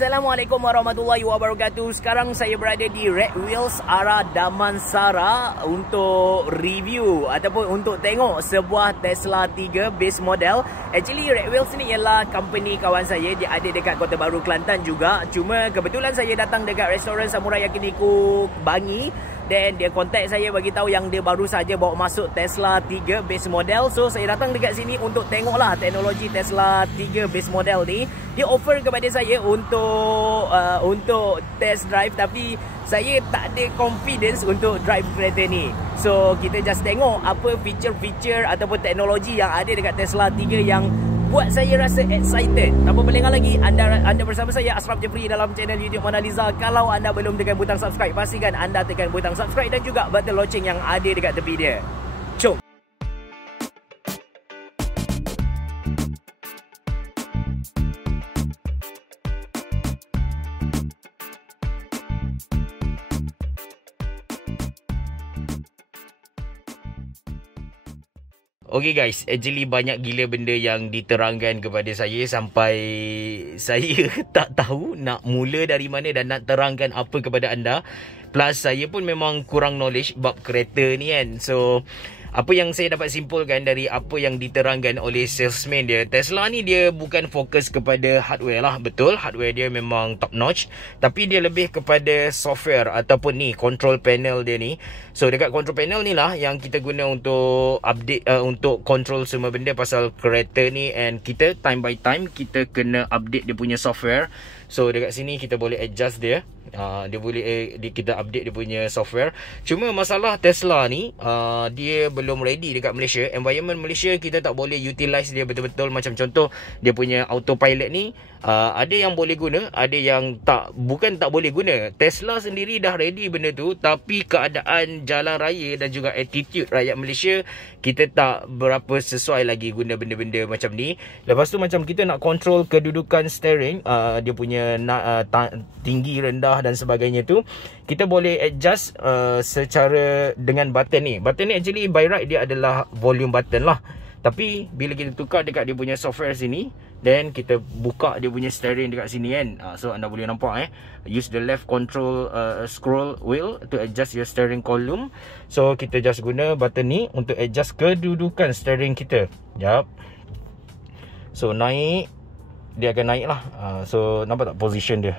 Assalamualaikum warahmatullahi wabarakatuh. Sekarang saya berada di Red Wheels arah Damansara untuk review ataupun untuk tengok sebuah Tesla 3 base model. Actually Red Wheels ni ialah company kawan saya, dia ada dekat Kota Baru Kelantan juga. Cuma kebetulan saya datang dekat restoran Samurai Yakiniku Bangi, dan dia kontak saya bagi tahu yang dia baru saja bawa masuk Tesla 3 base model. So saya datang dekat sini untuk tengoklah teknologi Tesla 3 base model ni. Dia offer kepada saya untuk test drive, tapi saya tak ada confidence untuk drive kereta ni. So kita just tengok apa feature-feature ataupun teknologi yang ada dekat Tesla 3 yang buat saya rasa excited. Tanpa berlengah lagi, anda bersama saya Ashraf Jeffrey dalam channel YouTube Mona Lisa. Kalau anda belum tekan butang subscribe, pastikan anda tekan butang subscribe dan juga button loceng yang ada dekat tepi dia. Jom. Okay guys, actually banyak gila benda yang diterangkan kepada saya sampai saya tak tahu nak mula dari mana dan nak terangkan apa kepada anda. Plus saya pun memang kurang knowledge bab kereta ni kan. So apa yang saya dapat simpulkan dari apa yang diterangkan oleh salesman dia, Tesla ni dia bukan fokus kepada hardware lah. Betul, hardware dia memang top notch, tapi dia lebih kepada software ataupun ni control panel dia ni. So dekat control panel ni lah yang kita guna untuk update, untuk control semua benda pasal kereta ni. And kita time by time kita kena update dia punya software. So dekat sini kita boleh adjust dia. Dia boleh kita update dia punya software. Cuma masalah Tesla ni dia belum ready dekat Malaysia. Environment Malaysia kita tak boleh utilize dia betul-betul. Macam contoh dia punya autopilot ni, ada yang boleh guna, ada yang bukan tak boleh guna. Tesla sendiri dah ready benda tu, tapi keadaan jalan raya dan juga attitude rakyat Malaysia, kita tak berapa sesuai lagi guna benda-benda macam ni. Lepas tu macam kita nak control kedudukan steering, dia punya tinggi rendah dan sebagainya tu, kita boleh adjust secara dengan button ni. Button ni actually by right dia adalah volume button lah, tapi bila kita tukar dekat dia punya software sini, then kita buka dia punya steering dekat sini kan. So anda boleh nampak use the left control scroll wheel to adjust your steering column. So kita just guna button ni untuk adjust kedudukan steering kita. Jap. So naik, dia akan naik lah. So nampak tak position dia?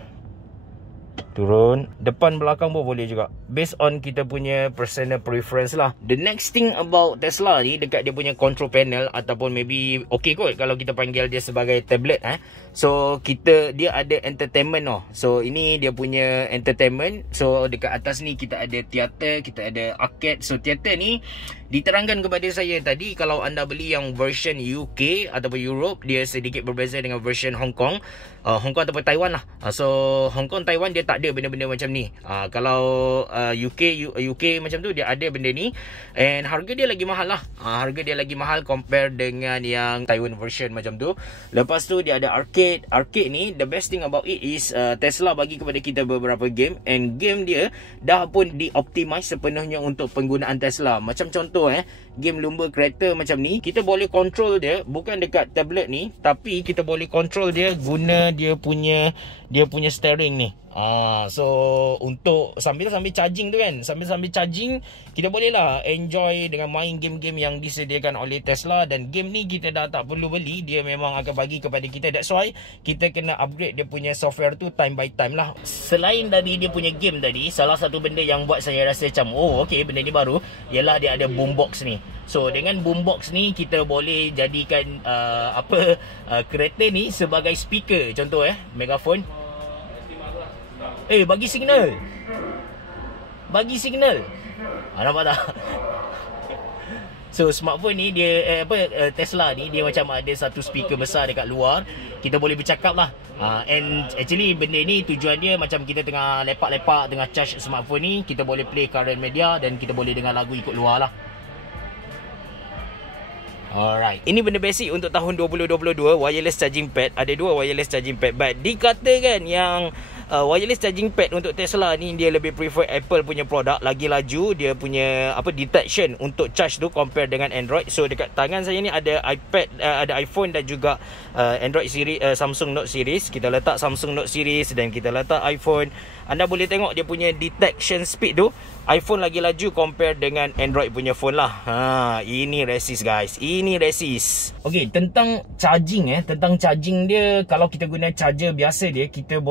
Turun, depan belakang pun boleh juga, based on kita punya personal preference lah. The next thing about Tesla ni, dekat dia punya control panel, ataupun maybe okay kot kalau kita panggil dia sebagai tablet So dia ada entertainment tau. So ini dia punya entertainment. So dekat atas ni kita ada theater, kita ada arcade. So theater ni diterangkan kepada saya tadi, kalau anda beli yang version UK ataupun Europe, dia sedikit berbeza dengan version Hong Kong. Hong Kong ataupun Taiwan lah. So Hong Kong, Taiwan dia tak ada benda-benda macam ni. Kalau UK macam tu dia ada benda ni. And harga dia lagi mahal lah. Harga dia lagi mahal compare dengan yang Taiwan version macam tu. Lepas tu dia ada arcade. Arcade ni, the best thing about it is Tesla bagi kepada kita beberapa game. And game dia dah pun dioptimize sepenuhnya untuk penggunaan Tesla. Macam contoh game lumba kereta macam ni, kita boleh control dia bukan dekat tablet ni, tapi kita boleh control dia guna dia punya steering ni. So untuk sambil charging tu kan, sambil charging kita boleh lah enjoy dengan main game-game yang disediakan oleh Tesla. Dan game ni kita dah tak perlu beli, dia memang akan bagi kepada kita. That's why kita kena upgrade dia punya software tu time by time lah. Selain dari dia punya game tadi, salah satu benda yang buat saya rasa macam okay, benda ni baru, ialah dia ada boombox ni. So dengan boombox ni kita boleh jadikan kereta ni sebagai speaker. Contoh megaphone. Bagi signal. Nampak tak? So smartphone ni dia Tesla ni dia macam ada satu speaker besar dekat luar. Kita boleh bercakap lah. And actually benda ni tujuan dia macam kita tengah lepak-lepak, tengah charge smartphone ni, kita boleh play current media dan kita boleh dengar lagu ikut luar lah. Alright, ini benda basic untuk tahun 2022. Wireless charging pad, ada dua wireless charging pad. But dikatakan yang wireless charging pad untuk Tesla ni dia lebih prefer Apple punya produk, lagi laju dia punya detection untuk charge tu compare dengan Android. So dekat tangan saya ni ada iPad, ada iPhone dan juga Android series, Samsung Note series. Kita letak Samsung Note series dan kita letak iPhone. Anda boleh tengok dia punya detection speed tu iPhone lagi laju compare dengan Android punya phone lah. Ini resist guys, ini resist. Okey, tentang charging tentang charging dia, kalau kita guna charger biasa dia, kita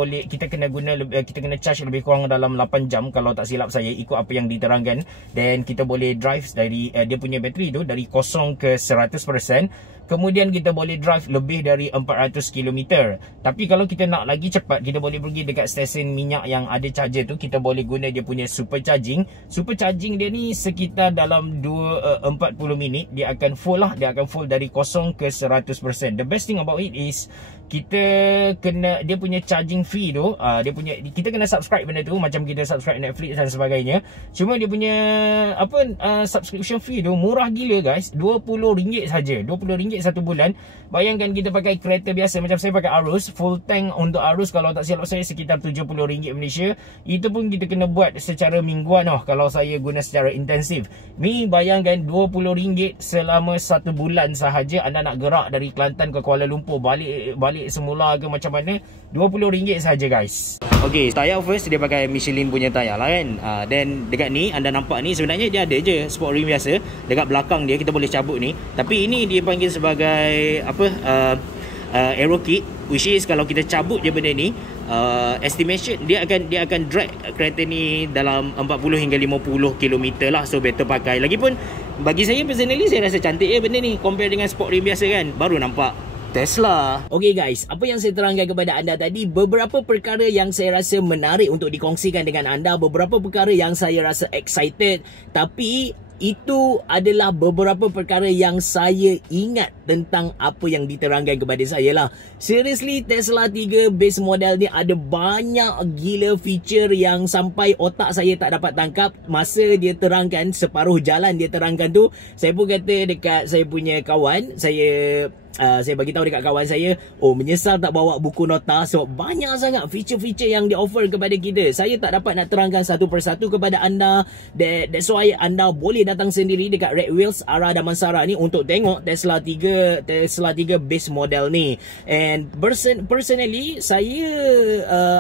kena charge lebih kurang dalam 8 jam kalau tak silap saya, ikut apa yang diterangkan. Dan kita boleh drive dari dia punya bateri tu dari 0 ke 100%. Kemudian kita boleh drive lebih dari 400 km. Tapi kalau kita nak lagi cepat, kita boleh pergi dekat stesen minyak yang ada charger tu. Kita boleh guna dia punya super charging. Super charging dia ni sekitar dalam 40 minit dia akan full lah. Dia akan full dari 0 ke 100%. The best thing about it is kita kena, dia punya charging fee tu, kita kena subscribe benda tu, macam kita subscribe Netflix dan sebagainya. Cuma dia punya subscription fee tu murah gila guys, RM20 saja, RM20 satu bulan. Bayangkan kita pakai kereta biasa, macam saya pakai Arus, full tank untuk Arus kalau tak silap saya sekitar RM70 Malaysia. Itu pun kita kena buat secara mingguan kalau saya guna secara intensif. Ni bayangkan RM20 selama 1 bulan sahaja. Anda nak gerak dari Kelantan ke Kuala Lumpur, balik semula ke macam mana, RM20 sahaja guys. Okey, tayar first dia pakai Michelin punya tayar lah kan. Dan dekat ni anda nampak ni sebenarnya dia ada je sport rim biasa. Dekat belakang dia kita boleh cabut ni. Tapi ini dia panggil sebagai aero kit, which is kalau kita cabut je benda ni, estimation dia akan drag kereta ni dalam 40 hingga 50 km lah. So better pakai. Lagipun bagi saya personally, saya rasa cantik benda ni compare dengan sport rim biasa kan. Baru nampak Tesla. Okay guys, apa yang saya terangkan kepada anda tadi, beberapa perkara yang saya rasa menarik untuk dikongsikan dengan anda, beberapa perkara yang saya rasa excited, tapi itu adalah beberapa perkara yang saya ingat tentang apa yang diterangkan kepada saya lah. Seriously, Tesla 3 base model ni ada banyak gila feature yang sampai otak saya tak dapat tangkap. Masa dia terangkan, separuh jalan dia terangkan tu, saya pun kata dekat saya punya kawan, saya bagi tahu dekat kawan saya, menyesal tak bawa buku nota sebab banyak sangat feature-feature yang di offer kepada kita. Saya tak dapat nak terangkan satu persatu kepada anda. That's why anda boleh datang sendiri dekat Red Wheels arah Damansara ni untuk tengok Tesla 3 base model ni. And personally, saya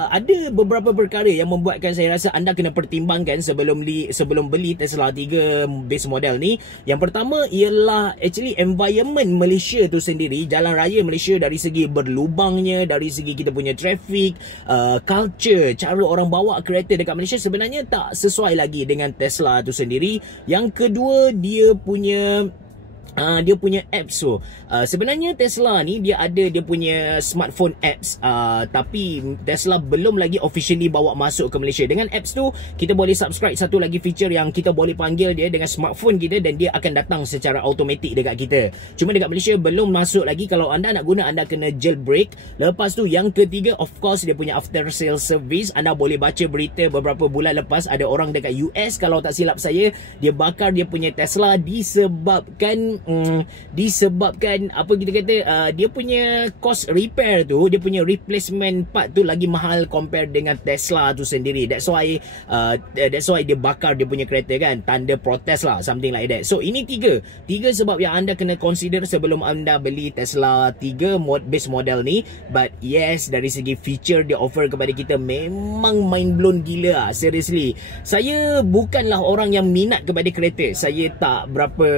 ada beberapa perkara yang membuatkan saya rasa anda kena pertimbangkan sebelum beli Tesla 3 base model ni. Yang pertama ialah actually environment Malaysia tu sendiri. Jalan raya Malaysia dari segi berlubangnya, dari segi kita punya traffic, culture, cara orang bawa kereta dekat Malaysia sebenarnya tak sesuai lagi dengan Tesla tu sendiri. Yang kedua, dia punya apps tu. Sebenarnya Tesla ni dia ada dia punya smartphone apps, tapi Tesla belum lagi officially bawa masuk ke Malaysia. Dengan apps tu kita boleh subscribe satu lagi feature yang kita boleh panggil dia dengan smartphone kita dan dia akan datang secara automatik dekat kita. Cuma dekat Malaysia belum masuk lagi. Kalau anda nak guna, anda kena jailbreak. Lepas tu yang ketiga, of course, dia punya after sale service. Anda boleh baca berita beberapa bulan lepas ada orang dekat US, kalau tak silap saya, dia bakar dia punya Tesla disebabkan apa kita kata, dia punya cost repair tu, dia punya replacement part tu lagi mahal compare dengan Tesla tu sendiri. That's why dia bakar dia punya kereta kan, tanda protes lah, something like that. So ini tiga sebab yang anda kena consider sebelum anda beli Tesla 3 base model ni. But yes, dari segi feature dia offer kepada kita memang mind blown gila lah. Seriously, saya bukanlah orang yang minat kepada kereta, saya tak berapa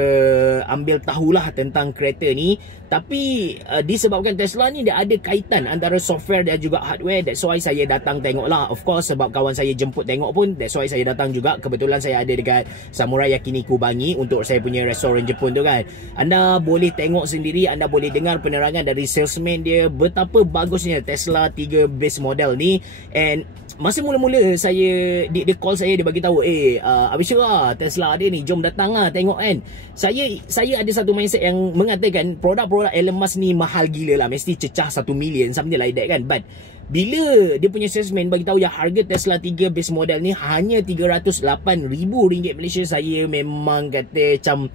ambil tahulah tentang kereta ni, tapi disebabkan Tesla ni dia ada kaitan antara software dan juga hardware. That's why saya datang tengok lah. Of course, sebab kawan saya jemput tengok pun, that's why saya datang juga. Kebetulan saya ada dekat Samurai Yakiniku Bangi untuk saya punya restoran Jepun tu kan. Anda boleh tengok sendiri, anda boleh dengar penerangan dari salesman dia betapa bagusnya Tesla 3 base model ni. And masa mula-mula dia call saya, dia bagi tahu, Abishra, Tesla ada ni, jom datang lah tengok kan. Saya ada satu mindset yang mengatakan produk-produk Elon Musk ni mahal gila lah, mesti cecah 1 million, something like that kan. But bila dia punya salesman bagi tahu yang harga Tesla 3 base model ni hanya RM308,000 Malaysia, saya memang kata macam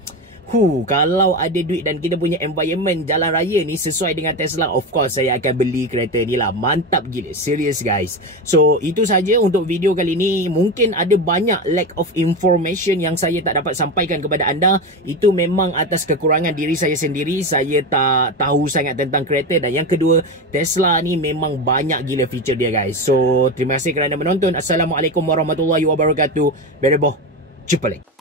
Kalau ada duit dan kita punya environment jalan raya ni sesuai dengan Tesla, of course saya akan beli kereta ni lah. Mantap gila, serious guys. So itu saja untuk video kali ni. Mungkin ada banyak lack of information yang saya tak dapat sampaikan kepada anda. Itu memang atas kekurangan diri saya sendiri. Saya tak tahu sangat tentang kereta. Dan yang kedua, Tesla ni memang banyak gila feature dia guys. So terima kasih kerana menonton. Assalamualaikum warahmatullahi wabarakatuh. Bereboh, jumpa lagi.